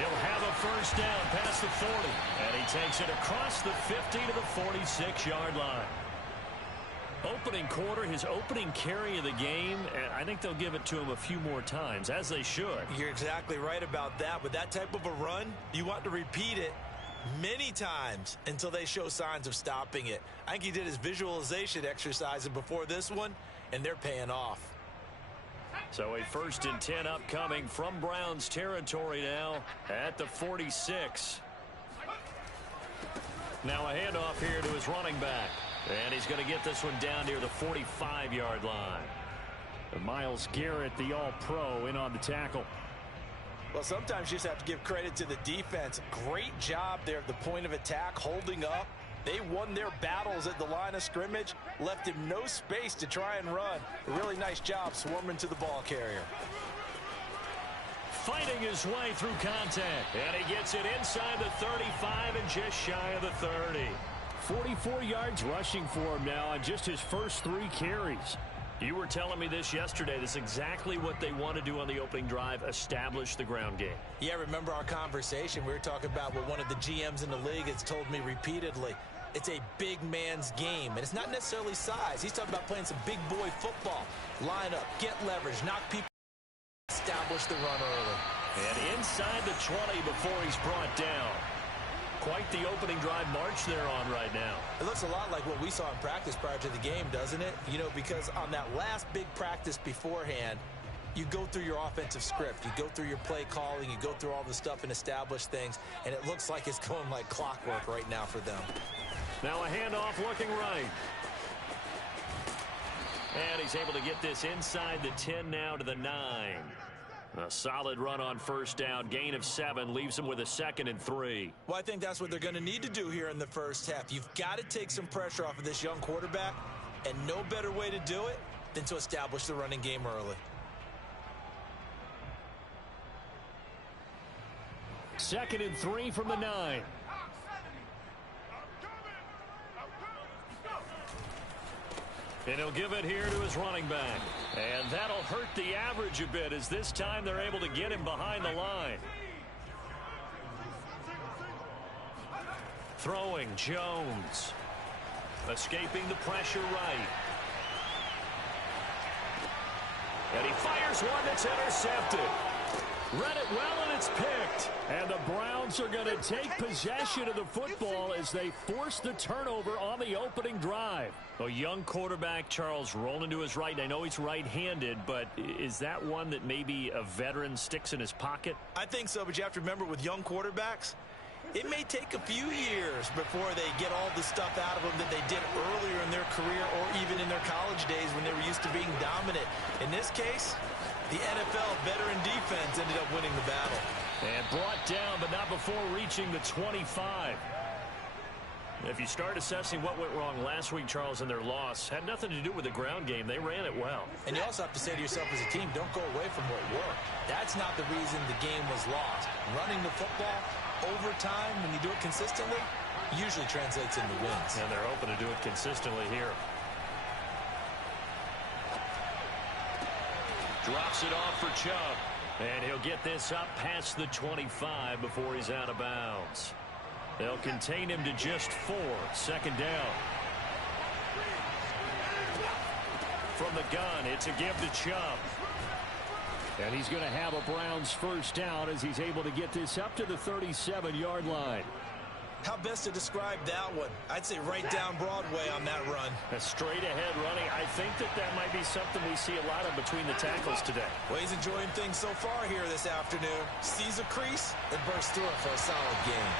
He'll have a first down past the 40. And he takes it across the 50 to the 46-yard line. Opening quarter, his opening carry of the game, and I think they'll give it to him a few more times, as they should. You're exactly right about that. With that type of a run, you want to repeat it many times until they show signs of stopping it. I think he did his visualization exercises before this one, and they're paying off. So a 1st and 10 upcoming from Browns territory now at the 46. Now a handoff here to his running back. And he's going to get this one down near the 45-yard line. Myles Garrett, the all-pro, in on the tackle. Well, sometimes you just have to give credit to the defense. Great job there at the point of attack, holding up. They won their battles at the line of scrimmage, left him no space to try and run. A really nice job swarming to the ball carrier. Fighting his way through contact. And he gets it inside the 35 and just shy of the 30. 44 yards rushing for him now on just his first 3 carries. You were telling me this yesterday. This is exactly what they want to do on the opening drive, establish the ground game. Yeah, remember our conversation. We were talking about what one of the GMs in the league has told me repeatedly. It's a big man's game, and it's not necessarily size. He's talking about playing some big boy football. Line up, get leverage, knock people, establish the run early. And inside the 20 before he's brought down. Quite the opening drive march they're on right now. It looks a lot like what we saw in practice prior to the game, doesn't it? You know, because on that last big practice beforehand, you go through your offensive script. You go through your play calling. You go through all the stuff and establish things. And it looks like it's going like clockwork right now for them. Now a handoff looking right. And he's able to get this inside the 10 now to the 9. A solid run on first down. Gain of 7 leaves him with a 2nd and 3. Well, I think that's what they're going to need to do here in the first half. You've got to take some pressure off of this young quarterback, and no better way to do it than to establish the running game early. 2nd and 3 from the 9. And he'll give it here to his running back. And that'll hurt the average a bit as this time they're able to get him behind the line. Throwing Jones. Escaping the pressure right. And he fires one that's intercepted. Read it well, and it's picked. And the Browns are going to take possession of the football as they force the turnover on the opening drive. A young quarterback, Charles, rolling to his right. I know he's right-handed, but is that one that maybe a veteran sticks in his pocket? I think so, but you have to remember with young quarterbacks, it may take a few years before they get all the stuff out of them that they did earlier in their career or even in their college days when they were used to being dominant. In this case, the NFL veteran defense ended up winning the battle. And brought down, but not before reaching the 25. If you start assessing what went wrong last week, Charles, in their loss, had nothing to do with the ground game. They ran it well. And you also have to say to yourself as a team, don't go away from what worked. That's not the reason the game was lost. Running the football over time, when you do it consistently, usually translates into wins. And they're open to do it consistently here. Drops it off for Chubb. And he'll get this up past the 25 before he's out of bounds. They'll contain him to just 4. 2nd down. From the gun, it's a give to Chubb. And he's going to have a Browns first down as he's able to get this up to the 37-yard line. How best to describe that one? I'd say right down Broadway on that run. A straight-ahead running. I think that might be something we see a lot of between the tackles today. Well, he's enjoying things so far here this afternoon. Sees a crease and bursts through it for a solid game.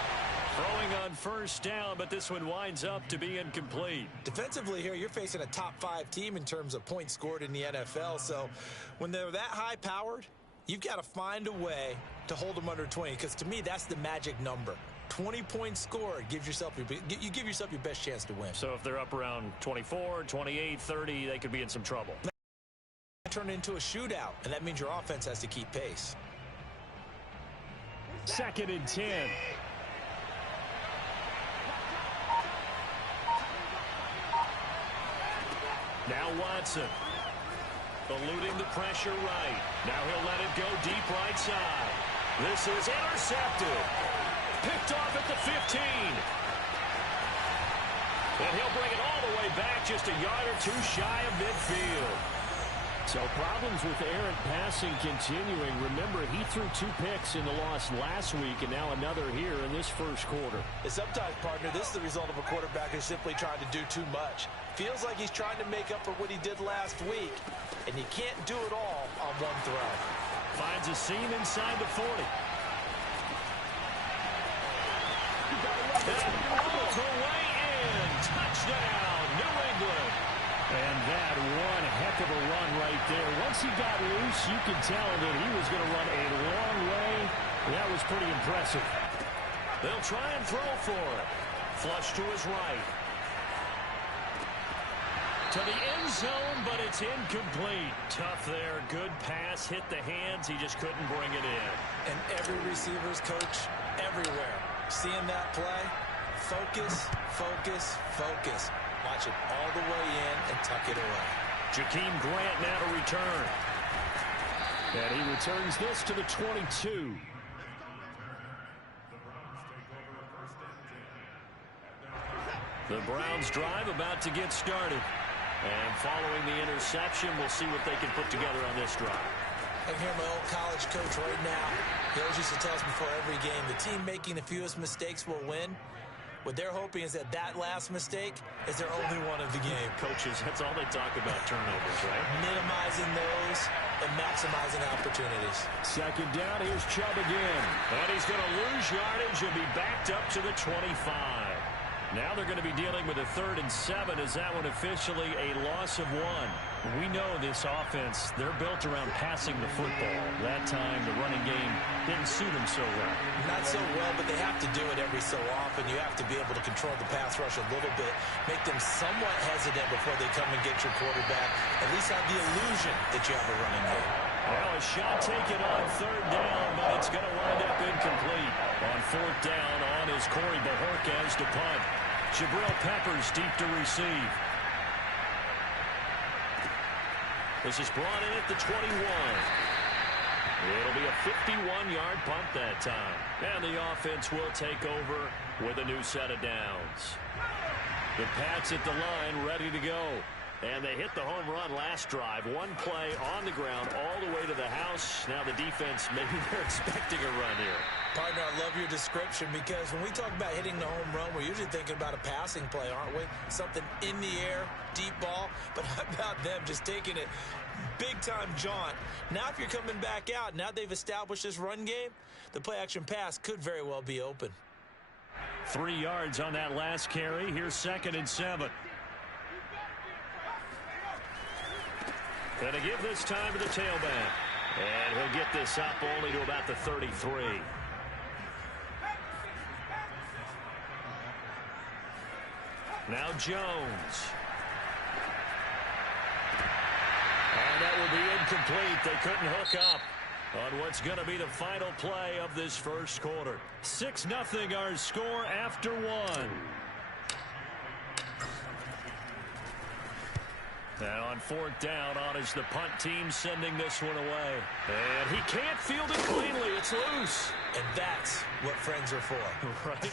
Throwing on first down, but this one winds up to be incomplete. Defensively here, you're facing a top-5 team in terms of points scored in the NFL. So when they're that high-powered, you've got to find a way to hold them under 20, because to me, that's the magic number. 20 points scored gives yourself you give yourself your best chance to win. So if they're up around 24, 28, 30, they could be in some trouble. Turn it into a shootout, and that means your offense has to keep pace. 2nd and 10. Now Watson. Eluding the pressure right. Now he'll let it go deep right side. This is intercepted. Picked off at the 15. And he'll bring it all the way back, just a yard or two shy of midfield. So problems with errant passing continuing. Remember, he threw 2 picks in the loss last week, and now another here in this first quarter. And sometimes, partner, this is the result of a quarterback who's simply trying to do too much. Feels like he's trying to make up for what he did last week, and he can't do it all on one throw. Finds a seam inside the 40. All the way in. Touchdown, New England. And that one heck of a run right there. Once he got loose, you could tell that he was going to run a long way. That was pretty impressive. They'll try and throw for it. Flush to his right. To the end zone, but it's incomplete. Tough there. Good pass. Hit the hands. He just couldn't bring it in. And every receiver's coach everywhere. Seeing that play, focus, focus, focus. Watch it all the way in and tuck it away. Jakeem Grant now to return. And he returns this to the 22. The Browns drive about to get started. And following the interception, we'll see what they can put together on this drive. I can hear my old college coach right now. He always used to tell us before every game, the team making the fewest mistakes will win. What they're hoping is that last mistake is their only one of the game. Coaches, that's all they talk about, turnovers, right? Minimizing those and maximizing opportunities. Second down, here's Chubb again. And he's going to lose yardage. He'll be backed up to the 25. Now they're going to be dealing with a 3rd and 7. Is that one officially a loss of 1? We know this offense, they're built around passing the football. That time, the running game didn't suit them so well. Not so well, but they have to do it every so often. You have to be able to control the pass rush a little bit, make them somewhat hesitant before they come and get your quarterback. At least have the illusion that you have a running game. Well, a shot taken on 3rd down, but it's going to wind up incomplete. On 4th down, on is Corey Bajorquez to punt. Jabril Peppers deep to receive. This is brought in at the 21. It'll be a 51-yard punt that time. And the offense will take over with a new set of downs. The Pats at the line ready to go. And they hit the home run last drive. One play on the ground all the way to the house. Now the defense, maybe they're expecting a run here. Partner, I love your description because when we talk about hitting the home run, we're usually thinking about a passing play, aren't we? Something in the air, deep ball. But how about them just taking it big-time jaunt? Now if you're coming back out, now they've established this run game, the play-action pass could very well be open. 3 yards on that last carry. Here's 2nd and 7. Going to give this time to the tailback. And he'll get this up only to about the 33. Now Jones. And that will be incomplete. They couldn't hook up on what's going to be the final play of this first quarter. 6-0 our score after 1. Now on 4th down, on is the punt team sending this one away. And he can't field it cleanly. It's loose. And that's what friends are for. Right?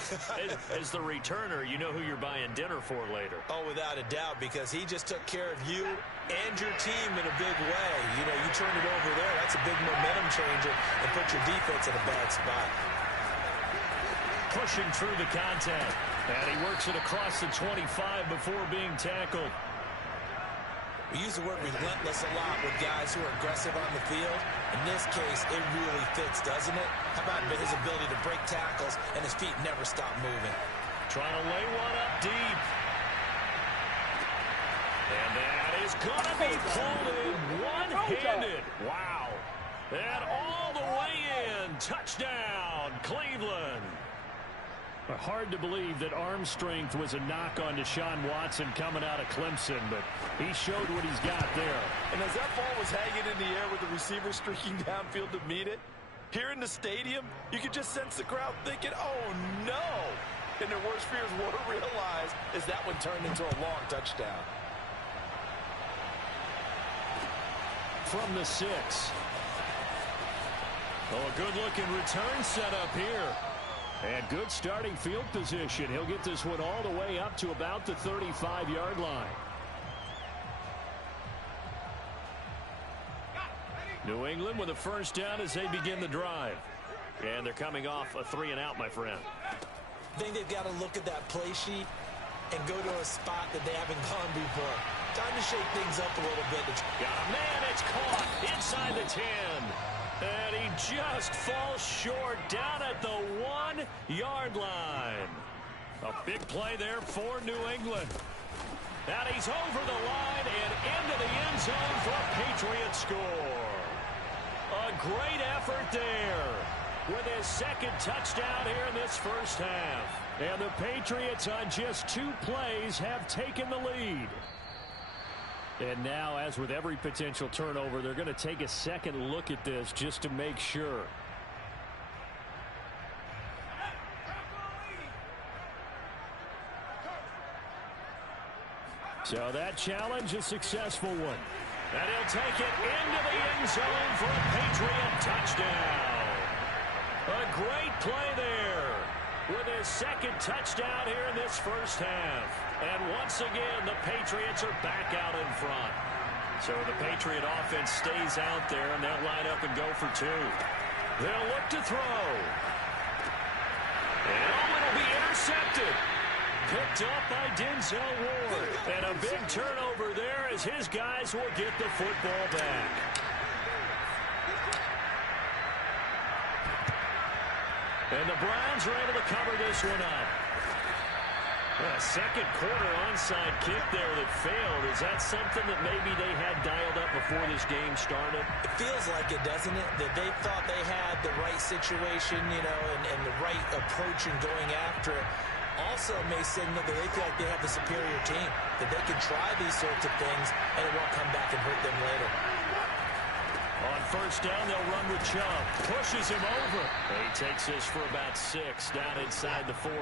As the returner, you know who you're buying dinner for later. Oh, without a doubt, because he just took care of you and your team in a big way. You know, you turn it over there, that's a big momentum changer and put your defense in a bad spot. Pushing through the contact. And he works it across the 25 before being tackled. We use the word relentless a lot with guys who are aggressive on the field. In this case, it really fits, doesn't it? How about his ability to break tackles and his feet never stop moving? Trying to lay one up deep. And that is going to be pulled in one-handed. Wow. And all the way in. Touchdown, Cleveland. Hard to believe that arm strength was a knock on Deshaun Watson coming out of Clemson, but he showed what he's got there. And as that ball was hanging in the air with the receiver streaking downfield to meet it, here in the stadium, you could just sense the crowd thinking, oh, no. And their worst fears won't realize is that one turned into a long touchdown. From the 6. Oh, a good-looking return set up here. And good starting field position. He'll get this one all the way up to about the 35-yard line. New England with a first down as they begin the drive. And they're coming off a 3-and-out, my friend. I think they've got to look at that play sheet and go to a spot that they haven't gone before. Time to shake things up a little bit. Got a man, it's caught inside the 10. And he just falls short down at the 1-yard line. A big play there for New England. And he's over the line and into the end zone for a Patriot score. A great effort there with his second touchdown here in this first half. And the Patriots on just 2 plays have taken the lead. And now, as with every potential turnover, they're going to take a second look at this just to make sure. So that challenge, a successful one. And he'll take it into the end zone for a Patriot touchdown. A great play there with his second touchdown here in this first half. And once again, the Patriots are back out in front. So the Patriot offense stays out there, and they'll line up and go for 2. They'll look to throw. And it'll be intercepted. Picked up by Denzel Ward. And a big turnover there as his guys will get the football back. And the Browns are able to cover this one up. A second quarter onside kick there that failed. Is that something that maybe they had dialed up before this game started? It feels like it, doesn't it? That they thought they had the right situation, you know, and the right approach in going after it. Also may signal that they feel like they have the superior team, that they can try these sorts of things and it won't come back and hurt them later. On first down, they'll run with Chubb. Pushes him over. He takes this for about 6 down inside the 40.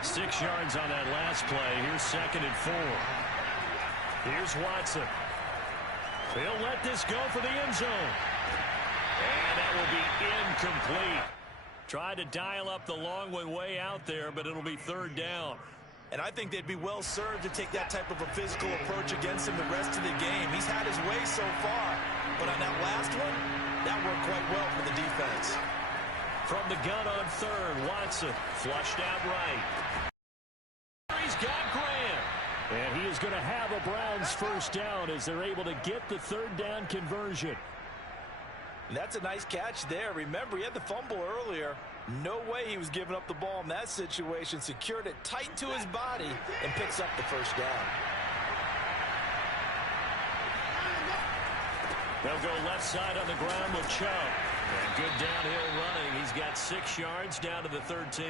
6 yards on that last play. Here's 2nd and 4. Here's Watson. He'll let this go for the end zone. And that will be incomplete. Tried to dial up the long one way out there, but it'll be 3rd down. And I think they'd be well served to take that type of a physical approach against him the rest of the game. He's had his way so far, but on that last one, that worked quite well for the defense. From the gun on 3rd, Watson flushed out right. He's got Grant. And he is going to have a Browns first down as they're able to get the 3rd down conversion. That's a nice catch there. Remember, he had the fumble earlier. No way he was giving up the ball in that situation. Secured it tight to his body and picks up the first down. They'll go left side on the ground with Chubb. And good downhill running. He's got 6 yards down to the 13.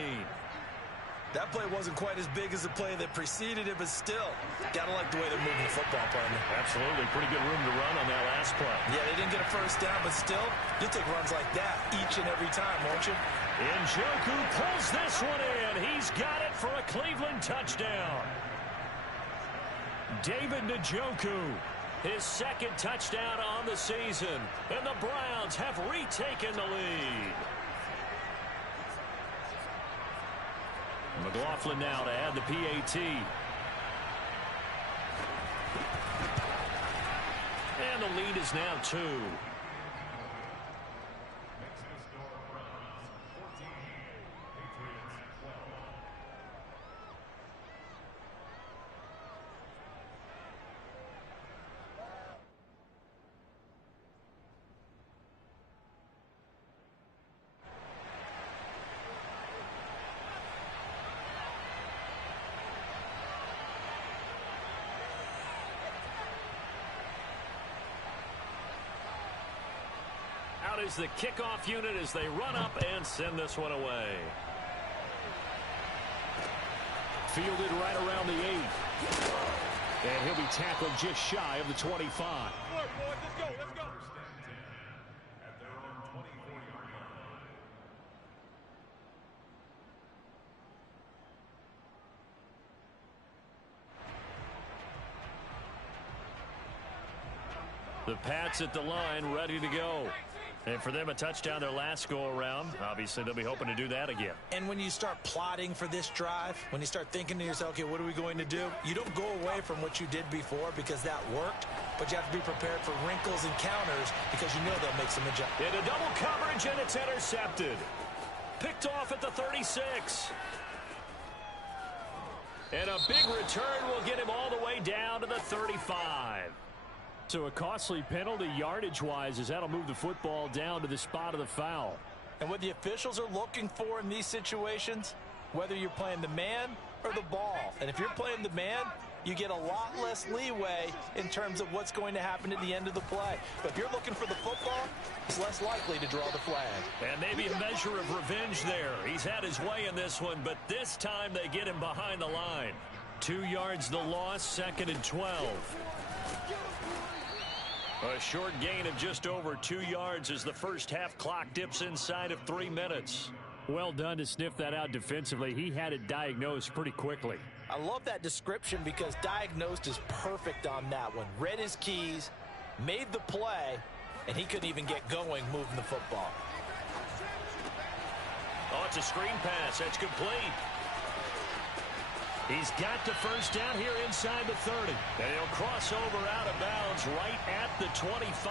That play wasn't quite as big as the play that preceded it, but still, gotta like the way they're moving the football, partner. Absolutely. Pretty good room to run on that last play. Yeah, they didn't get a first down, but still, you'll take runs like that each and every time, won't you? Njoku pulls this one in. He's got it for a Cleveland touchdown. David Njoku, his 2nd touchdown on the season. And the Browns have retaken the lead. McLaughlin now to add the PAT. And the lead is now 2. Out is the kickoff unit as they run up and send this one away. Fielded right around the 8. And he'll be tackled just shy of the 25. Let's go. The Pats at the line, ready to go. And for them, a touchdown their last go-around. Obviously, they'll be hoping to do that again. And when you start plotting for this drive, when you start thinking to yourself, okay, what are we going to do? You don't go away from what you did before because that worked, but you have to be prepared for wrinkles and counters because you know they'll make some adjustments. Into double coverage, and it's intercepted. Picked off at the 36. And a big return will get him all the way down to the 35. So a costly penalty yardage-wise as that'll move the football down to the spot of the foul. And what the officials are looking for in these situations, whether you're playing the man or the ball. And if you're playing the man, you get a lot less leeway in terms of what's going to happen at the end of the play. But if you're looking for the football, it's less likely to draw the flag. And maybe a measure of revenge there. He's had his way in this one, but this time they get him behind the line. 2 yards the loss, 2nd and 12. A short gain of just over 2 yards as the first half clock dips inside of 3 minutes. Well done to sniff that out defensively. He had it diagnosed pretty quickly. I love that description because diagnosed is perfect on that one. Read his keys, made the play, and he couldn't even get going moving the football. Oh, it's a screen pass. That's complete. He's got the first down here inside the 30. And he'll cross over out of bounds right at the 25.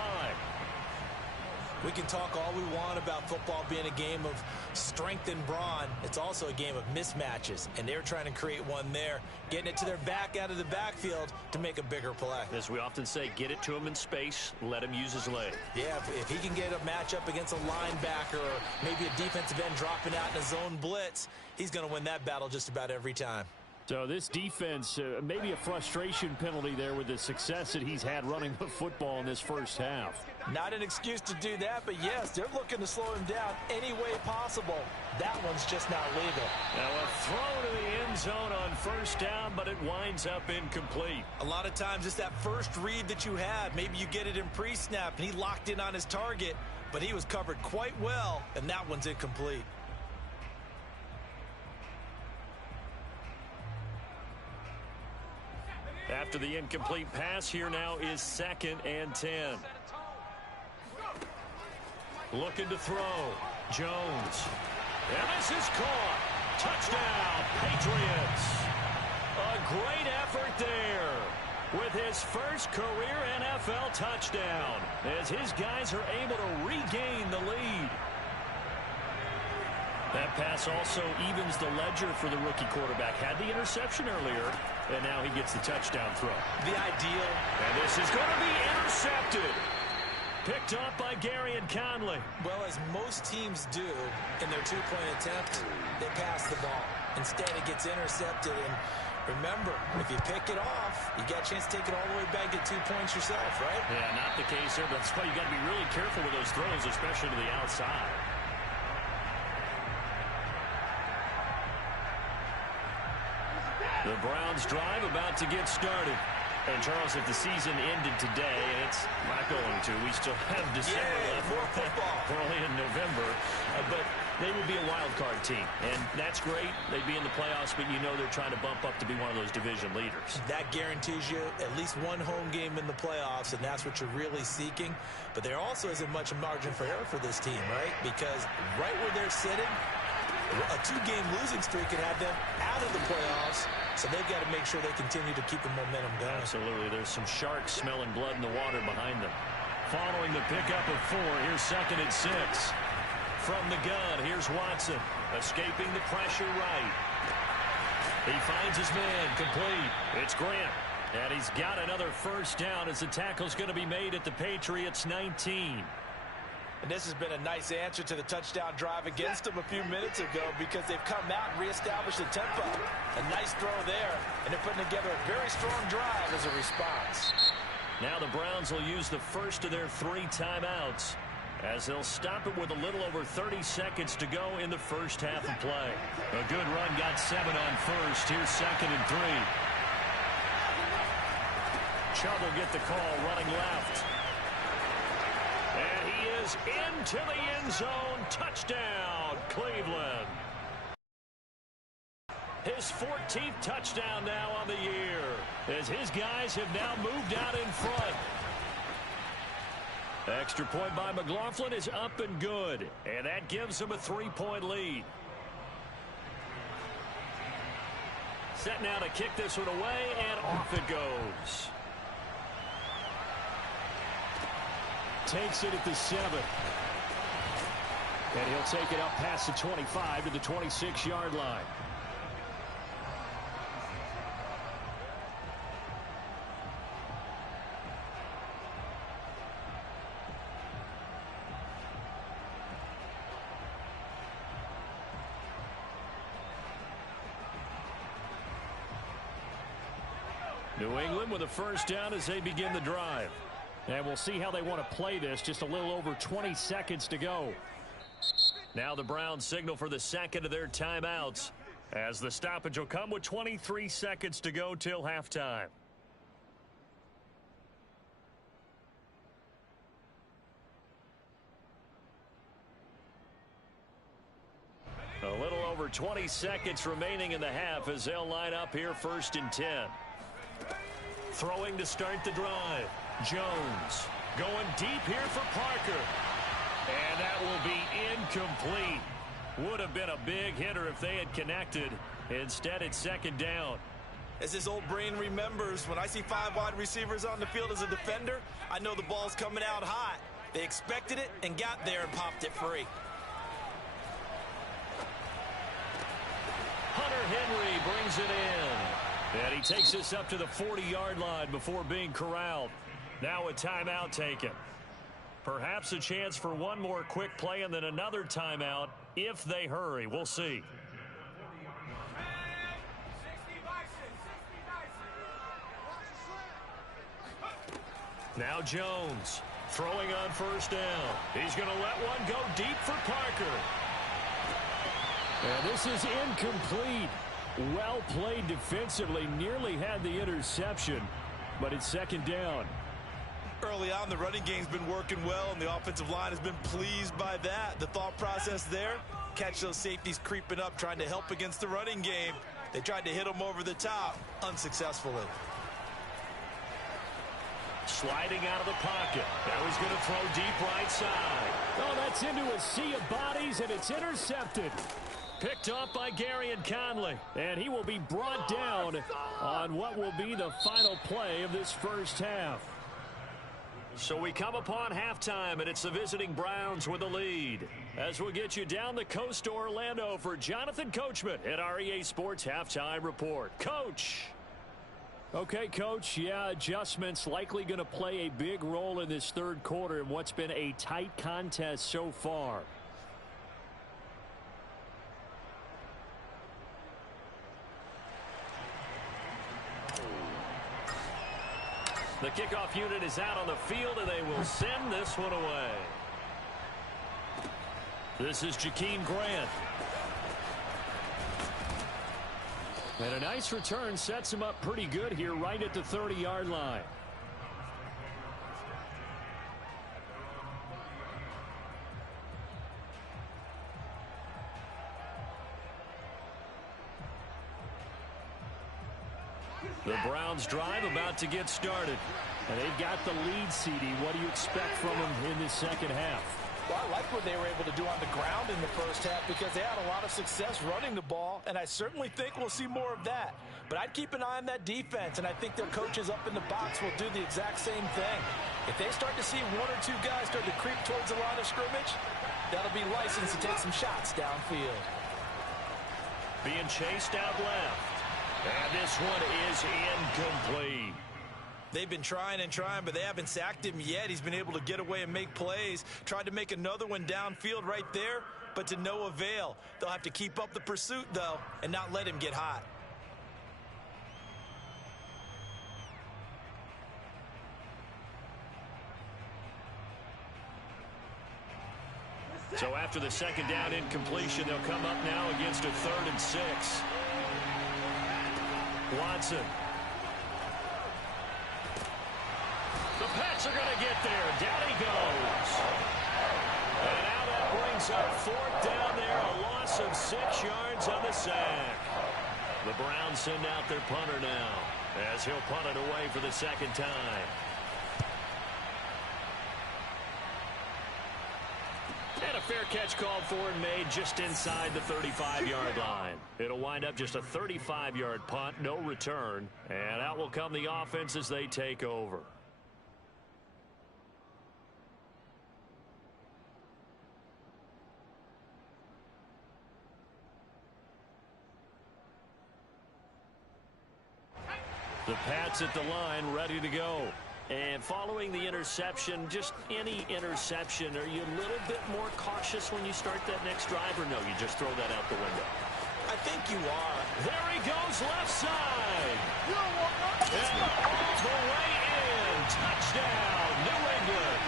We can talk all we want about football being a game of strength and brawn. It's also a game of mismatches, and they're trying to create one there, getting it to their back out of the backfield to make a bigger play. As we often say, get it to him in space, let him use his leg. Yeah, if he can get a matchup against a linebacker or maybe a defensive end dropping out in a zone blitz, he's going to win that battle just about every time. So this defense, maybe a frustration penalty there with the success that he's had running the football in this first half. Not an excuse to do that, but yes, they're looking to slow him down any way possible. That one's just not legal. Now a throw to the end zone on first down, but it winds up incomplete. A lot of times it's that first read that you had. Maybe you get it in pre-snap, and he locked in on his target, but he was covered quite well, and that one's incomplete. After the incomplete pass, here now is 2nd and 10. Looking to throw. Jones. And this is caught. Touchdown, Patriots. A great effort there with his first career NFL touchdown as his guys are able to regain the lead. That pass also evens the ledger for the rookie quarterback. Had the interception earlier, and now he gets the touchdown throw. The ideal. And this is going to be intercepted. Picked up by Gary and Conley. Well, as most teams do in their two-point attempt, they pass the ball. Instead, it gets intercepted. And remember, if you pick it off, you got a chance to take it all the way back, get 2 points yourself, right? Yeah, not the case there, but that's why you got to be really careful with those throws, especially to the outside. The Browns drive about to get started. And, Charles, if the season ended today, and it's not going to, we still have December left. More football. We're only in November. But they would be a wild card team. And that's great. They'd be in the playoffs, but you know they're trying to bump up to be one of those division leaders. That guarantees you at least one home game in the playoffs, and that's what you're really seeking. But there also isn't much margin for error for this team, right? Because right where they're sitting, a 2-game losing streak could have them out of the playoffs. So they've got to make sure they continue to keep the momentum going. Absolutely. There's some sharks smelling blood in the water behind them. Following the pickup of 4, here's 2nd and 6. From the gun, here's Watson. Escaping the pressure right. He finds his man complete. It's Grant. And he's got another first down as the tackle's going to be made at the Patriots 19. And this has been a nice answer to the touchdown drive against them a few minutes ago because they've come out and reestablished the tempo. A nice throw there, and they're putting together a very strong drive as a response. Now the Browns will use the first of their 3 timeouts as they'll stop it with a little over 30 seconds to go in the first half of play. A good run got 7 on first. Here's 2nd and 3. Chubb will get the call running left. And he is into the end zone. Touchdown, Cleveland. His 14th touchdown now on the year as his guys have now moved out in front. Extra point by McLaughlin is up and good. And that gives him a 3-point lead. Set now to kick this one away, and off it goes. Takes it at the 7. And he'll take it up past the 25 to the 26-yard line. New England with a first down as they begin the drive. And we'll see how they want to play this. Just a little over 20 seconds to go. Now the Browns signal for the second of their timeouts, as the stoppage will come with 23 seconds to go till halftime. A little over 20 seconds remaining in the half as they'll line up here 1st and 10. Throwing to start the drive. Jones going deep here for Parker. And that will be incomplete. Would have been a big hitter if they had connected. Instead, it's 2nd down. As his old brain remembers, when I see 5 wide receivers on the field as a defender, I know the ball's coming out hot. They expected it and got there and popped it free. Hunter Henry brings it in. And he takes this up to the 40-yard line before being corralled. Now a timeout taken. Perhaps a chance for one more quick play and then another timeout if they hurry. We'll see. Now Jones throwing on 1st down. He's going to let one go deep for Parker. And this is incomplete. Well played defensively. Nearly had the interception, but it's 2nd down. Early on, the running game's been working well, and the offensive line has been pleased by that. The thought process there, catch those safeties creeping up, trying to help against the running game. They tried to hit them over the top, unsuccessfully. Sliding out of the pocket. Now he's going to throw deep right side. Oh, that's into a sea of bodies, and it's intercepted. Picked off by Garyon Conley. And he will be brought down on what will be the final play of this first half. So we come upon halftime, and it's the visiting Browns with the lead. As we'll get you down the coast to Orlando for Jonathan Coachman at our EA Sports Halftime Report. Coach. Okay, Coach, yeah, adjustments likely going to play a big role in this 3rd quarter in what's been a tight contest so far. The kickoff unit is out on the field, and they will send this one away. This is Jakeem Grant. And a nice return sets him up pretty good here right at the 30-yard line. The Browns drive about to get started. And they've got the lead, CD. What do you expect from them in this second half? Well, I like what they were able to do on the ground in the first half because they had a lot of success running the ball, and I certainly think we'll see more of that. But I'd keep an eye on that defense, and I think their coaches up in the box will do the exact same thing. If they start to see 1 or 2 guys start to creep towards the line of scrimmage, that'll be license to take some shots downfield. Being chased out left. And this one is incomplete. They've been trying and trying, but they haven't sacked him yet. He's been able to get away and make plays. Tried to make another one downfield right there, but to no avail. They'll have to keep up the pursuit, though, and not let him get hot. So after the second down incompletion, they'll come up now against a 3rd and 6. Watson. The Pats are going to get there. Down he goes. And now that brings up 4th down there. A loss of 6 yards on the sack. The Browns send out their punter now as he'll punt it away for the 2nd time. Fair catch called for and made just inside the 35-yard line. It'll wind up just a 35-yard punt, no return. And out will come the offense as they take over. The Pats at the line, ready to go. And following the interception, just any interception, are you a little bit more cautious when you start that next drive, or no, you just throw that out the window? I think you are. There he goes, left side. And all the way in. Touchdown, New England.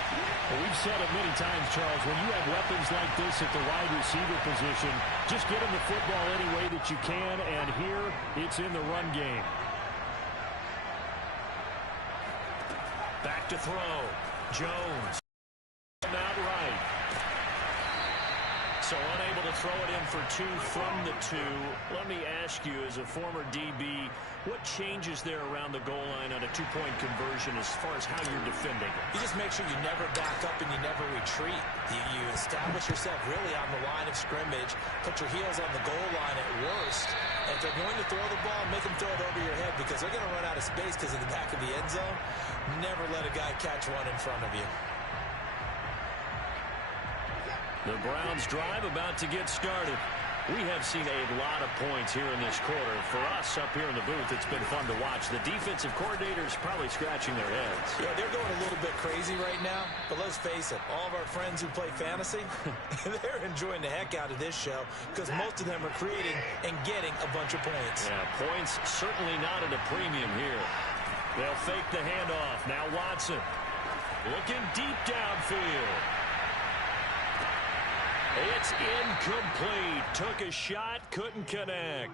Well, we've said it many times, Charles, when you have weapons like this at the wide receiver position, just get him the football any way that you can, and here it's in the run game. Back to throw. Jones. Out right. So unable to throw it in for two from the two. Let me ask you, as a former DB, what changes there around the goal line on a two-point conversion as far as how you're defending it? You just make sure you never back up and you never retreat. You establish yourself really on the line of scrimmage, put your heels on the goal line at worst. And if they're going to throw the ball, make them throw it over your head because they're going to run out of space because of the back of the end zone. Never let a guy catch one in front of you. The Browns drive about to get started. We have seen a lot of points here in this quarter. For us up here in the booth, it's been fun to watch. The defensive coordinators probably scratching their heads. Yeah, they're going a little bit crazy right now. But let's face it, all of our friends who play fantasy, they're enjoying the heck out of this show because most of them are creating and getting a bunch of points. Yeah, points certainly not at a premium here. They'll fake the handoff. Now Watson looking deep downfield. It's incomplete. Took a shot, couldn't connect.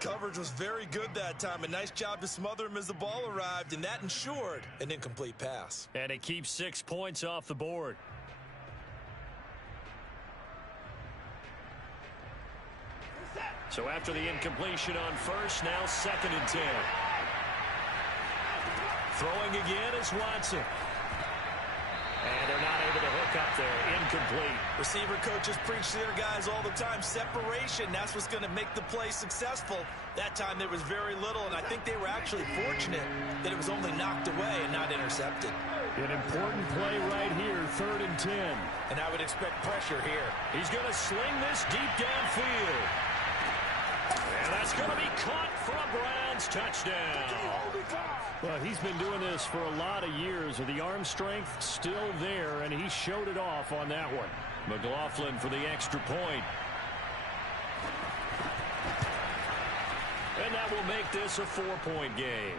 Coverage was very good that time. A nice job to smother him as the ball arrived, and that ensured an incomplete pass. And it keeps 6 points off the board. So after the incompletion on first, now 2nd and 10. Throwing again is Watson. And they're not able to hook up there. Incomplete. Receiver coaches preach to their guys all the time. Separation, that's what's going to make the play successful. That time there was very little, and I think they were actually fortunate that it was only knocked away and not intercepted. An important play right here, 3rd and 10. And I would expect pressure here. He's going to sling this deep downfield. And that's going to be caught for a Browns touchdown. Well, he's been doing this for a lot of years. The arm strength still there, and he showed it off on that one. McLaughlin for the extra point. And that will make this a 4-point game.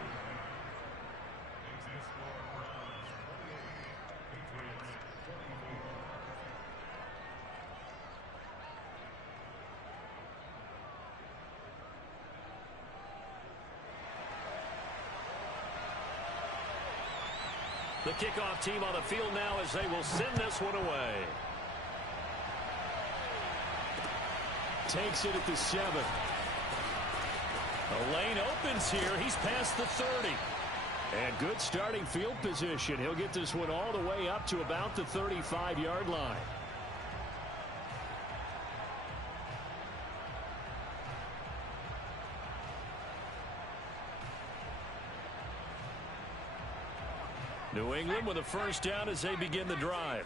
The kickoff team on the field now as they will send this one away. Takes it at the 7. The lane opens here. He's past the 30. And good starting field position. He'll get this one all the way up to about the 35-yard line. New England with a first down as they begin the drive.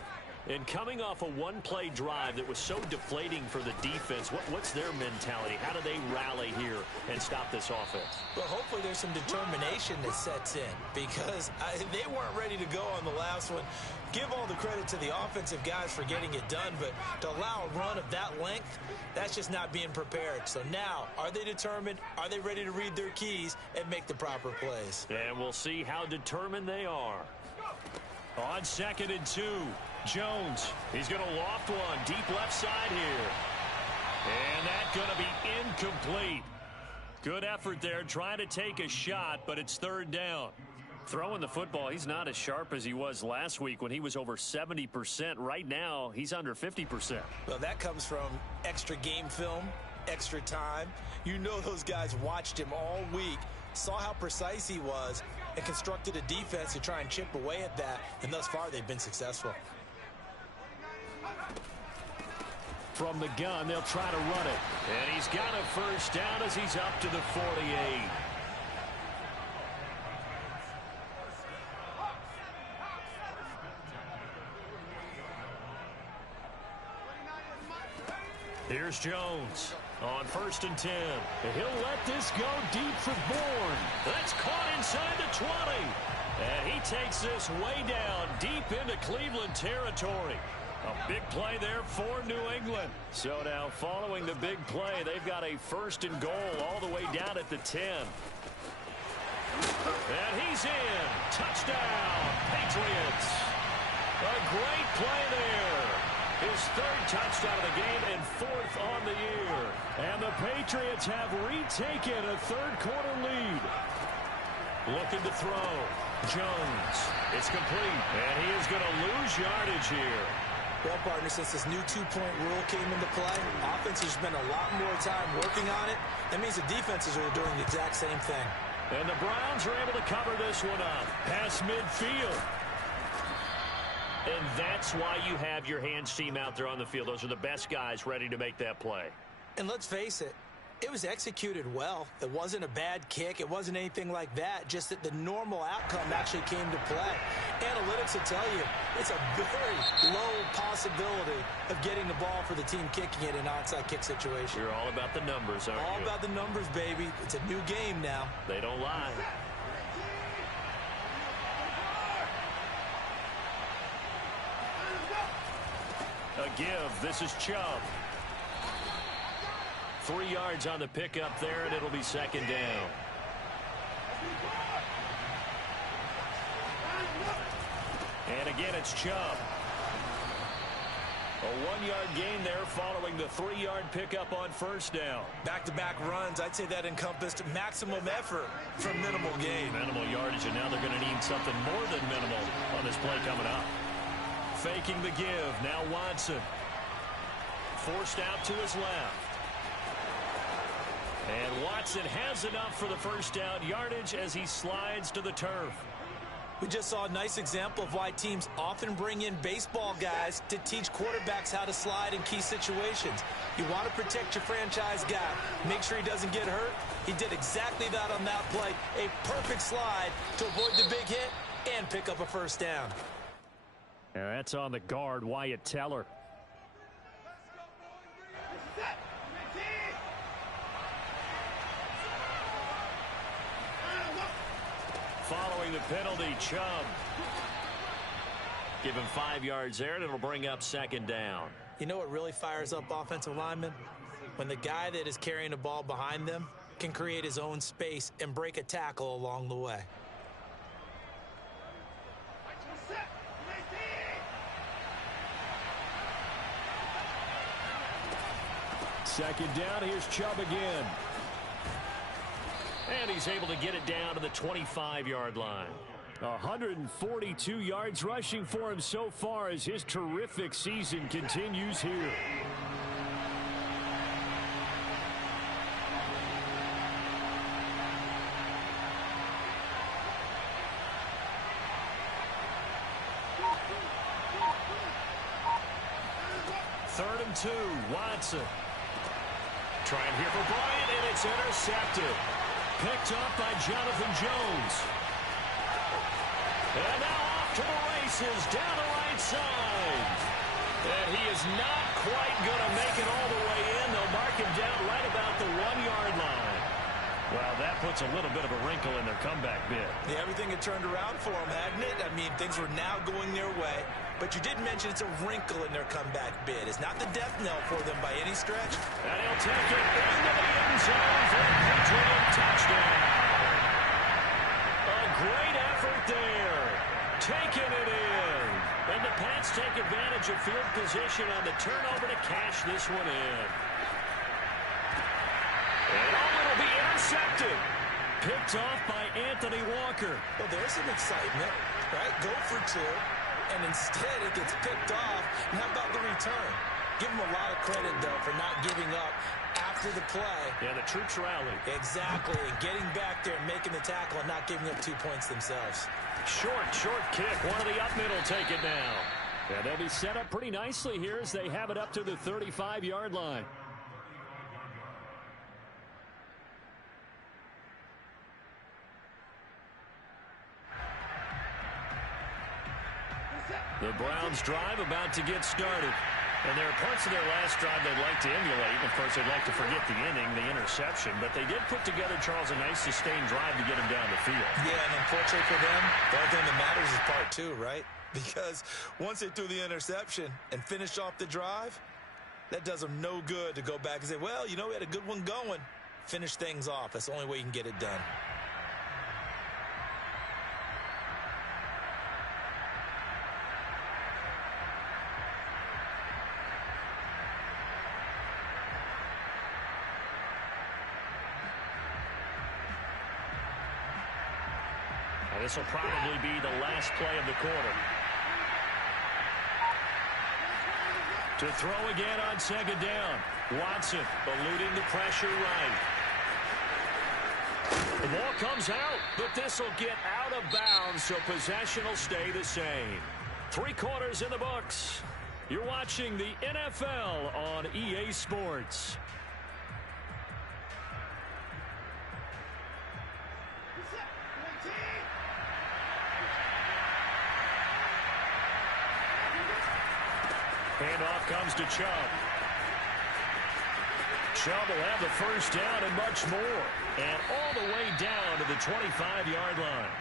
And coming off a one-play drive that was so deflating for the defense, what's their mentality? How do they rally here and stop this offense? Well, hopefully there's some determination that sets in because they weren't ready to go on the last one. Give all the credit to the offensive guys for getting it done, but to allow a run of that length, that's just not being prepared. So now, are they determined? Are they ready to read their keys and make the proper plays? And we'll see how determined they are. On 2nd and 2, Jones. He's going to loft one deep left side here. And that's going to be incomplete. Good effort there trying to take a shot, but it's 3rd down. Throwing the football, he's not as sharp as he was last week when he was over 70%. Right now, he's under 50%. Well, that comes from extra game film, extra time. You know those guys watched him all week, saw how precise he was, and constructed a defense to try and chip away at that, and thus far they've been successful. From the gun, they'll try to run it. And he's got a first down as he's up to the 48. Here's Jones on 1st and 10. And he'll let this go deep for Bourne. That's caught inside the 20. And he takes this way down deep into Cleveland territory. A big play there for New England. So now following the big play, they've got a 1st and goal all the way down at the 10. And he's in. Touchdown, Patriots. A great play there. His 3rd touchdown of the game and 4th on the year. And the Patriots have retaken a 3rd quarter lead. Looking to throw. Jones. It's complete. And he is going to lose yardage here. Well, partner, since this new two-point rule came into play, offenses spend a lot more time working on it. That means the defenses are doing the exact same thing. And the Browns are able to cover this one up. Pass midfield. And that's why you have your hands team out there on the field. Those are the best guys ready to make that play. And let's face it, it was executed well. It wasn't a bad kick. It wasn't anything like that. Just that the normal outcome actually came to play. Analytics will tell you it's a very low possibility of getting the ball for the team kicking it in an onside kick situation. You're all about the numbers, aren't you? All about the numbers, baby. It's a new game now. They don't lie. A give. This is Chubb. 3 yards on the pickup there, and it'll be 2nd down. And again, it's Chubb. A 1-yard gain there following the 3-yard pickup on 1st down. Back-to-back runs, I'd say that encompassed maximum effort for minimal gain. Minimal yardage, and now they're going to need something more than minimal on this play coming up. Faking the give. Now Watson. Forced out to his left. And Watson has enough for the 1st down yardage as he slides to the turf. We just saw a nice example of why teams often bring in baseball guys to teach quarterbacks how to slide in key situations. You want to protect your franchise guy. Make sure he doesn't get hurt. He did exactly that on that play. A perfect slide to avoid the big hit and pick up a 1st down. And that's on the guard, Wyatt Teller. Following the penalty, Chubb. Give him 5 yards there, and it'll bring up 2nd down. You know what really fires up offensive linemen? When the guy that is carrying the ball behind them can create his own space and break a tackle along the way. Second down, here's Chubb again. And he's able to get it down to the 25-yard line. 142 yards rushing for him so far as his terrific season continues here. Third and 2, Watson. Trying here for Bryant, and it's intercepted. Picked up by Jonathan Jones. And now off to the races down the right side. And he is not quite going to make it all the way in. They'll mark him down right about the 1-yard line. Well, that puts a little bit of a wrinkle in their comeback bid. Yeah, everything had turned around for them, hadn't it? I mean, things were now going their way. But you did mention it's a wrinkle in their comeback bid. It's not the death knell for them by any stretch. And he'll take it into the end zone for a Patriot touchdown. A great effort there. Taking it in. And the Pats take advantage of field position on the turnover to cash this one in. And it'll be intercepted. Picked off by Anthony Walker. Well, there's some excitement, right? Go for 2. And instead it gets picked off. And how about the return? Give him a lot of credit, though, for not giving up after the play. Yeah, the troops rallied. Exactly. And getting back there and making the tackle and not giving up 2 points themselves. Short kick. One of the up middle take it now. And they'll be set up pretty nicely here as they have it up to the 35-yard line. The Browns drive about to get started. And there are parts of their last drive they'd like to emulate. Of course, they'd like to forget the inning, the interception. But they did put together, Charles, a nice sustained drive to get him down the field. Yeah, and unfortunately for them, the only thing that matters is part two, right? Because once they threw the interception and finished off the drive, that does them no good to go back and say, well, you know, we had a good one going. Finish things off. That's the only way you can get it done. This will probably be the last play of the quarter. To throw again on second down. Watson eluding the pressure right. The ball comes out, but this will get out of bounds, so possession will stay the same. 3 quarters in the books. You're watching the NFL on EA Sports. Handoff comes to Chubb. Chubb will have the first down and much more. And all the way down to the 25-yard line.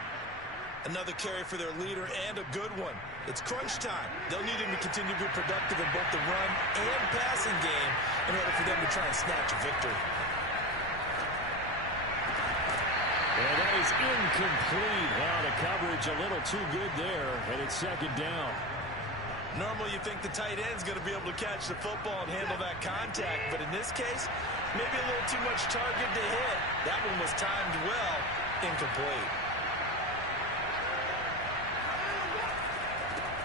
Another carry for their leader and a good one. It's crunch time. They'll need him to continue to be productive in both the run and passing game in order for them to try and snatch a victory. And that is incomplete. Wow, the coverage a little too good there, and it's second down. Normally you think the tight end's going to be able to catch the football and handle that contact, but in this case, maybe a little too much target to hit. That one was timed well, incomplete.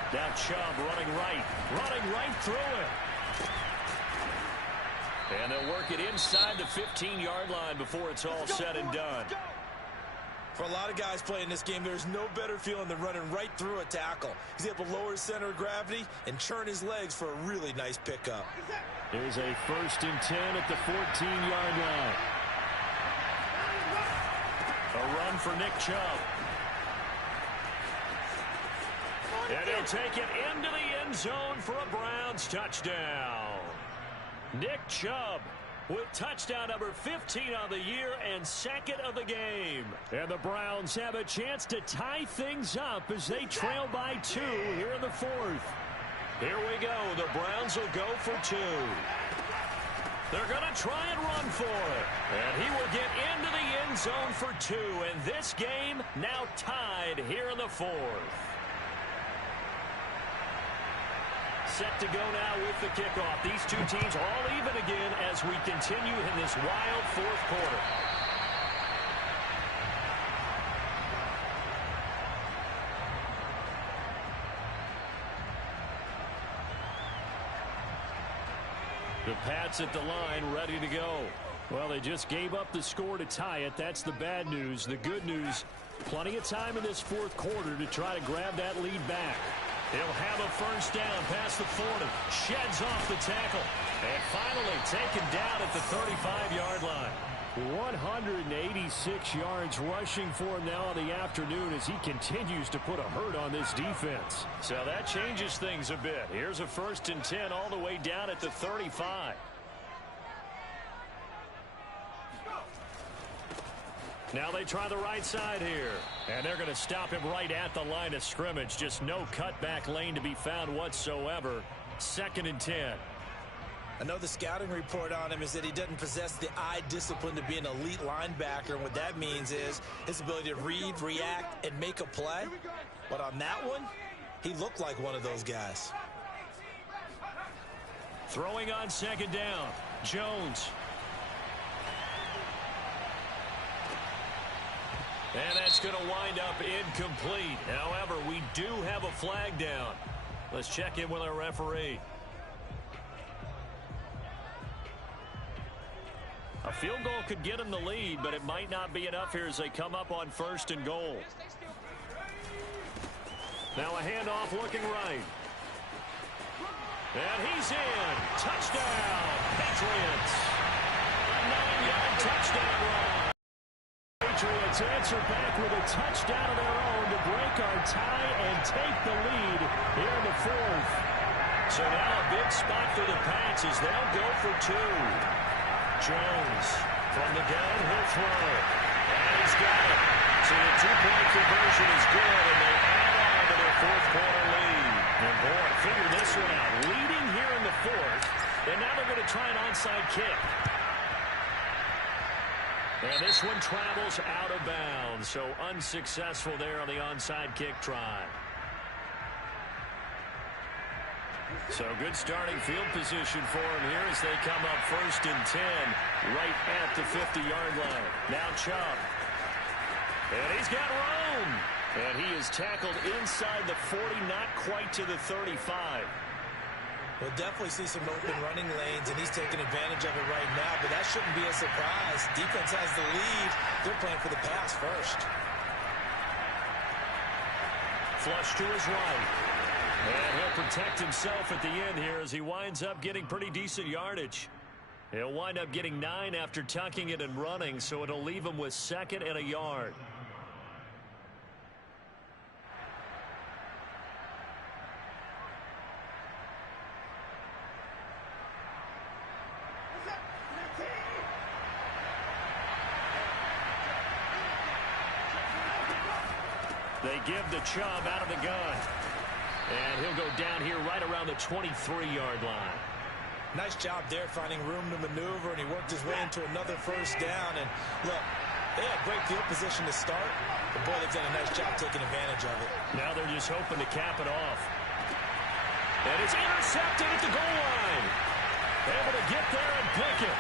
Now Chubb running right through it. And they'll work it inside the 15-yard line before it's all said and done. For a lot of guys playing this game, there's no better feeling than running right through a tackle. He's able to lower his center of gravity and churn his legs for a really nice pickup. There's a 1st and 10 at the 14-yard line. A run for Nick Chubb. And he'll take it into the end zone for a Browns touchdown. Nick Chubb with touchdown number 15 on the year and 2nd of the game. And the Browns have a chance to tie things up as they trail by 2 here in the 4th. Here we go. The Browns will go for 2. They're going to try and run for it. And he will get into the end zone for 2. And this game now tied here in the 4th. Set to go now with the kickoff. These two teams all even again as we continue in this wild 4th quarter. The Pats at the line ready to go. Well, they just gave up the score to tie it. That's the bad news. The good news, plenty of time in this 4th quarter to try to grab that lead back. He'll have a first down past the 40. Sheds off the tackle. And finally taken down at the 35-yard line. 186 yards rushing for him now in the afternoon as he continues to put a hurt on this defense. So that changes things a bit. Here's a 1st and 10 all the way down at the 35. Now they try the right side here. And they're going to stop him right at the line of scrimmage. Just no cutback lane to be found whatsoever. 2nd and 10. I know the scouting report on him is that he doesn't possess the eye discipline to be an elite linebacker. And what that means is his ability to read, react, and make a play. But on that one, he looked like one of those guys. Throwing on 2nd down. Jones. And that's going to wind up incomplete. However, we do have a flag down. Let's check in with our referee. A field goal could get him the lead, but it might not be enough here as they come up on 1st and goal. Now a handoff looking right. And he's in. Touchdown, Patriots. A 9-yard touchdown run. Patriots answer back with a touchdown of their own to break our tie and take the lead here in the fourth. So now a big spot for the Pats as they'll go for two. Jones from the gun, he'll throw. And he's got it. So the two-point conversion is good, and they add on to their fourth-quarter lead. And boy, figure this one out. Leading here in the fourth, and now they're going to try an onside kick. And this one travels out of bounds, so unsuccessful there on the onside kick try. So good starting field position for him here as they come up 1st and 10 right at the 50-yard line. Now Chubb. And he's got room. And he is tackled inside the 40, not quite to the 35. We'll definitely see some open running lanes, and he's taking advantage of it right now, but that shouldn't be a surprise. Defense has the lead. They're playing for the pass first. Flush to his right. And he'll protect himself at the end here as he winds up getting pretty decent yardage. He'll wind up getting 9 after tucking it and running, so it'll leave him with 2nd and a yard. They give the Chubb out of the gun. And he'll go down here right around the 23-yard line. Nice job there finding room to maneuver, and he worked his way into another first down. And look, they had great field position to start, but boy, they've done a nice job taking advantage of it. Now they're just hoping to cap it off. And it's intercepted at the goal line. Able to get there and pick it.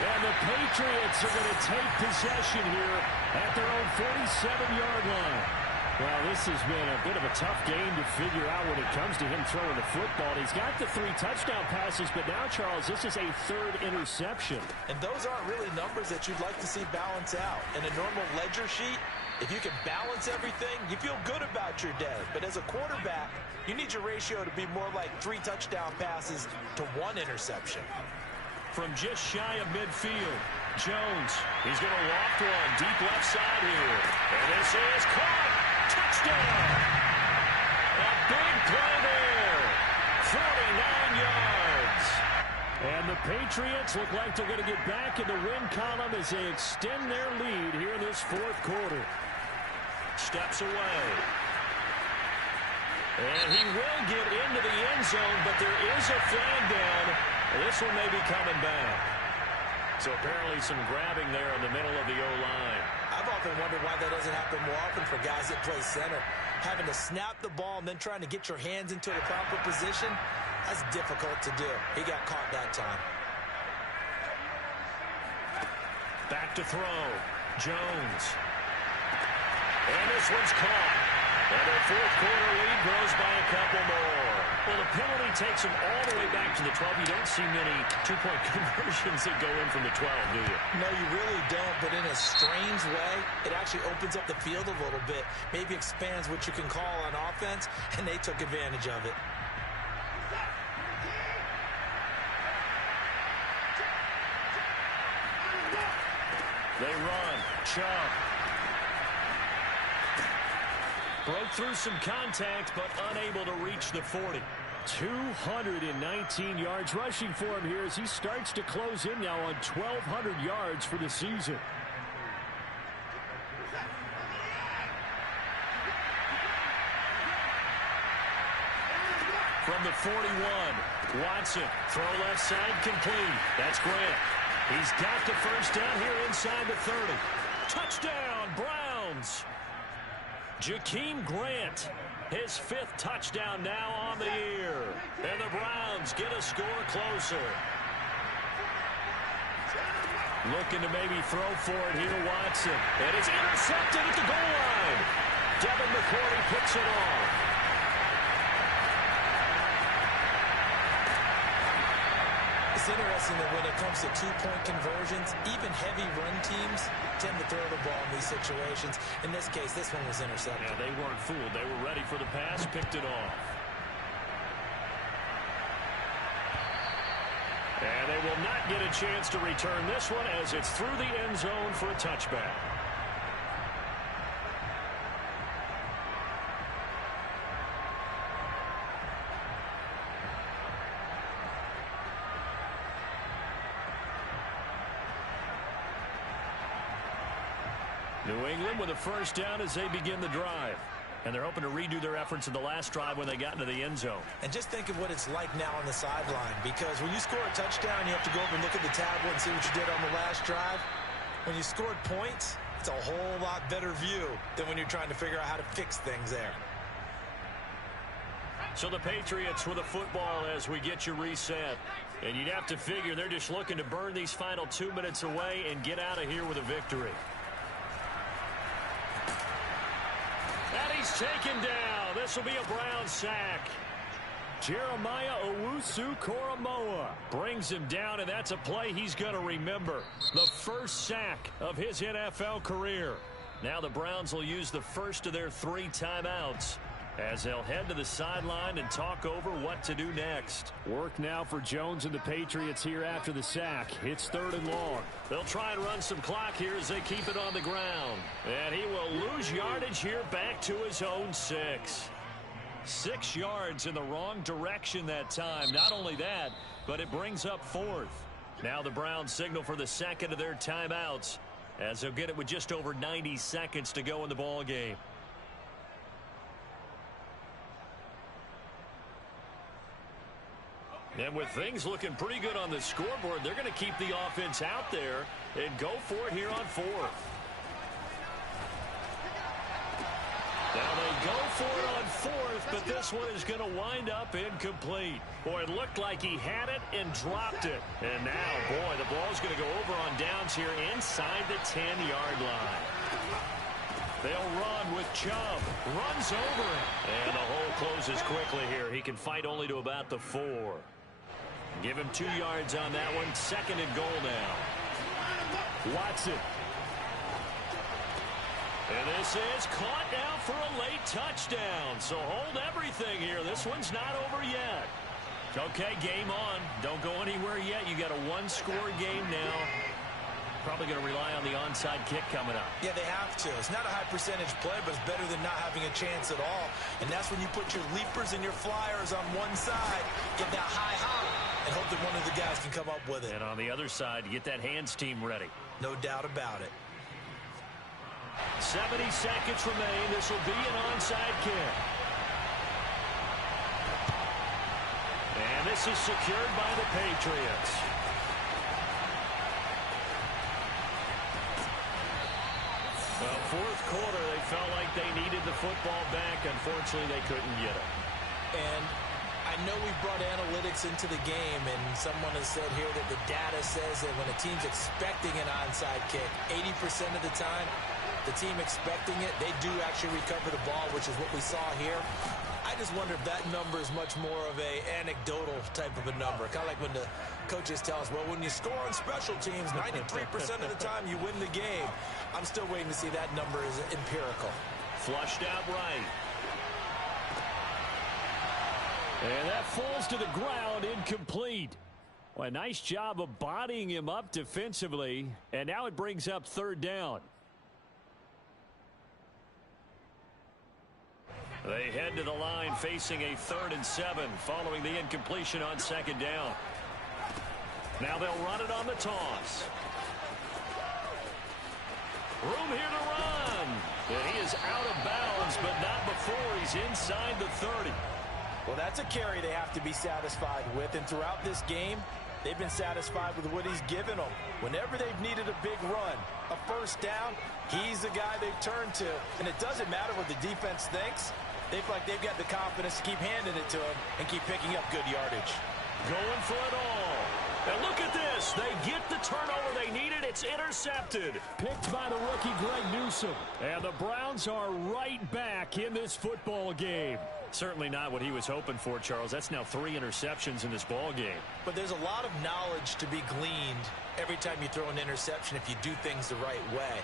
And the Patriots are going to take possession here at their own 47-yard line. Well, this has been a bit of a tough game to figure out when it comes to him throwing the football. He's got the 3 touchdown passes, but now, Charles, this is a 3rd interception. And those aren't really numbers that you'd like to see balance out. In a normal ledger sheet, if you can balance everything, you feel good about your day. But as a quarterback, you need your ratio to be more like 3 touchdown passes to 1 interception. From just shy of midfield, Jones, he's going to loft one deep left side here. And this is caught. Touchdown. A big play there. 49 yards. And the Patriots look like they're going to get back in the win column as they extend their lead here in this 4th quarter. Steps away. And he will get into the end zone, but there is a flag down. This one may be coming back. So apparently some grabbing there in the middle of the O-line. I've often wondered why that doesn't happen more often for guys that play center. Having to snap the ball and then trying to get your hands into the proper position, that's difficult to do. He got caught that time. Back to throw. Jones. And this one's caught. And their 4th quarter lead grows by a couple more. Well, the penalty takes them all the way back to the 12. You don't see many two-point conversions that go in from the 12, do you? No, you really don't, but in a strange way, it actually opens up the field a little bit, maybe expands what you can call on offense, and they took advantage of it. They run. Chubb. Broke through some contact, but unable to reach the 40. 219 yards rushing for him here as he starts to close in now on 1,200 yards for the season. From the 41, Watson, throw left side complete. That's Grant. He's got the first down here inside the 30. Touchdown, Browns. Jakeem Grant, his 5th touchdown now on the year. And the Browns get a score closer. Looking to maybe throw for it here, Watson. And it's intercepted at the goal line. Devin McCourty picks it off. It's interesting that when it comes to two-point conversions, even heavy run teams tend to throw the ball in these situations. In this case, this one was intercepted. Yeah, they weren't fooled. They were ready for the pass, picked it off. And they will not get a chance to return this one as it's through the end zone for a touchback. New England with a first down as they begin the drive. And they're hoping to redo their efforts in the last drive when they got into the end zone. And just think of what it's like now on the sideline, because when you score a touchdown, you have to go over and look at the tablet and see what you did on the last drive. When you scored points, it's a whole lot better view than when you're trying to figure out how to fix things there. So the Patriots with a football as we get you reset. And you'd have to figure they're just looking to burn these final 2 minutes away and get out of here with a victory. And he's taken down. This will be a Brown sack. Jeremiah Owusu-Koramoah brings him down, and that's a play he's going to remember. The first sack of his NFL career. Now the Browns will use the first of their 3 timeouts as they'll head to the sideline and talk over what to do next. Work now for Jones and the Patriots here after the sack. It's 3rd and long. They'll try and run some clock here as they keep it on the ground. And he will lose yardage here back to his own 6. 6 yards in the wrong direction that time. Not only that, but it brings up 4th. Now the Browns signal for the second of their timeouts as they'll get it with just over 90 seconds to go in the ball game. And with things looking pretty good on the scoreboard, they're going to keep the offense out there and go for it here on 4th. Now they go for it on 4th, but this one is going to wind up incomplete. Boy, it looked like he had it and dropped it. And now, boy, the ball's going to go over on downs here inside the 10-yard line. They'll run with Chubb. Runs over it. And the hole closes quickly here. He can fight only to about the 4. Give him 2 yards on that one. 2nd and goal now. Watson. And this is caught now for a late touchdown. So hold everything here. This one's not over yet. Okay, game on. Don't go anywhere yet. You got a 1-score game now. Probably going to rely on the onside kick coming up. Yeah, they have to. It's not a high percentage play, but it's better than not having a chance at all. And that's when you put your leapers and your flyers on one side, get that high hop, and hope that one of the guys can come up with it. And on the other side, get that hands team ready. No doubt about it. 70 seconds remain. This will be an onside kick. And this is secured by the Patriots. Well, 4th quarter, they felt like they needed the football back. Unfortunately, they couldn't get it. And I know we brought analytics into the game, and someone has said here that the data says that when a team's expecting an onside kick, 80% of the time, the team expecting it, they do actually recover the ball, which is what we saw here. I just wonder if that number is much more of a anecdotal type of a number. Kind of like when the coaches tell us, well, when you score on special teams, 93% of the time you win the game. I'm still waiting to see that number is empirical. Flushed out right. And that falls to the ground, incomplete. Well, a nice job of bodying him up defensively. And now it brings up 3rd down. They head to the line facing a 3rd and 7 following the incompletion on 2nd down. Now they'll run it on the toss. Room here to run. And he is out of bounds, but not before he's inside the 30. Well, that's a carry they have to be satisfied with. And throughout this game, they've been satisfied with what he's given them. Whenever they've needed a big run, a first down, he's the guy they've turned to. And it doesn't matter what the defense thinks. They feel like they've got the confidence to keep handing it to him and keep picking up good yardage. Going for it all. And look at this. Charles. They get the turnover they needed. It's intercepted. Picked by the rookie Greg Newsome. And the Browns are right back in this football game. Certainly not what he was hoping for, Charles. That's now 3 interceptions in this ball game. But there's a lot of knowledge to be gleaned every time you throw an interception if you do things the right way.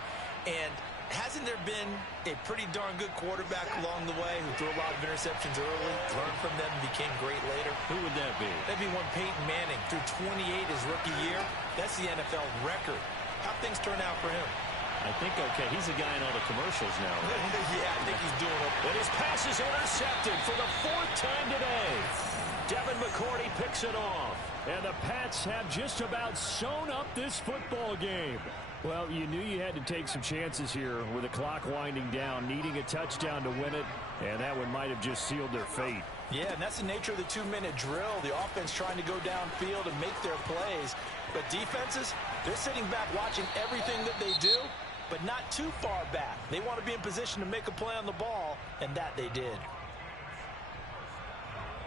And hasn't there been a pretty darn good quarterback along the way who threw a lot of interceptions early, learned from them, and became great later? Who would that be? That'd be one Peyton Manning. Threw 28 his rookie year. That's the NFL record. How'd things turn out for him? I think, okay, he's the guy in all the commercials now, right? Yeah, I think he's doing it. And his pass is intercepted for the 4th time today. Devin McCourty picks it off. And the Pats have just about sewn up this football game. Well, you knew you had to take some chances here with the clock winding down, needing a touchdown to win it, and that one might have just sealed their fate. Yeah, and that's the nature of the 2-minute drill. The offense trying to go downfield and make their plays. But defenses, they're sitting back watching everything that they do, but not too far back. They want to be in position to make a play on the ball, and that they did.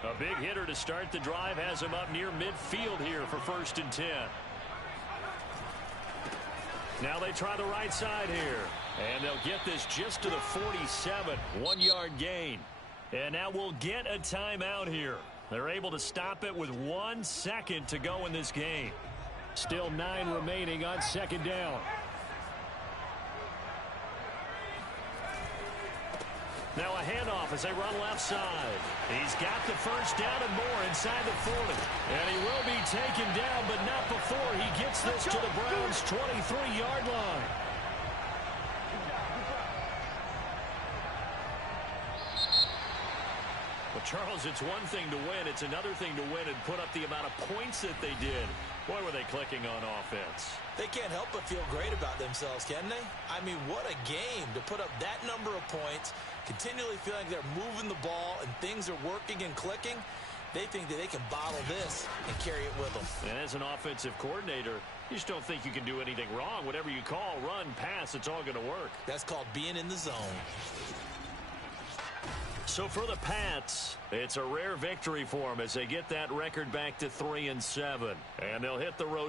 A big hitter to start the drive has him up near midfield here for 1st and 10. Now they try the right side here. And they'll get this just to the 47. 1-yard gain. And now we'll get a timeout here. They're able to stop it with 1 second to go in this game. Still 9 remaining on 2nd down. Now a handoff as they run left side. He's got the 1st down and more inside the 40. And he will be taken down, but not before he gets this to the Browns' 23-yard line. Well, Charles, it's one thing to win. It's another thing to win and put up the amount of points that they did. Boy, were they clicking on offense. They can't help but feel great about themselves, can they? I mean, what a game to put up that number of points, continually feeling like they're moving the ball and things are working and clicking. They think that they can bottle this and carry it with them. And as an offensive coordinator, you just don't think you can do anything wrong. Whatever you call, run, pass, it's all going to work. That's called being in the zone. So for the Pats, it's a rare victory for them as they get that record back to 3-7. And they'll hit the road.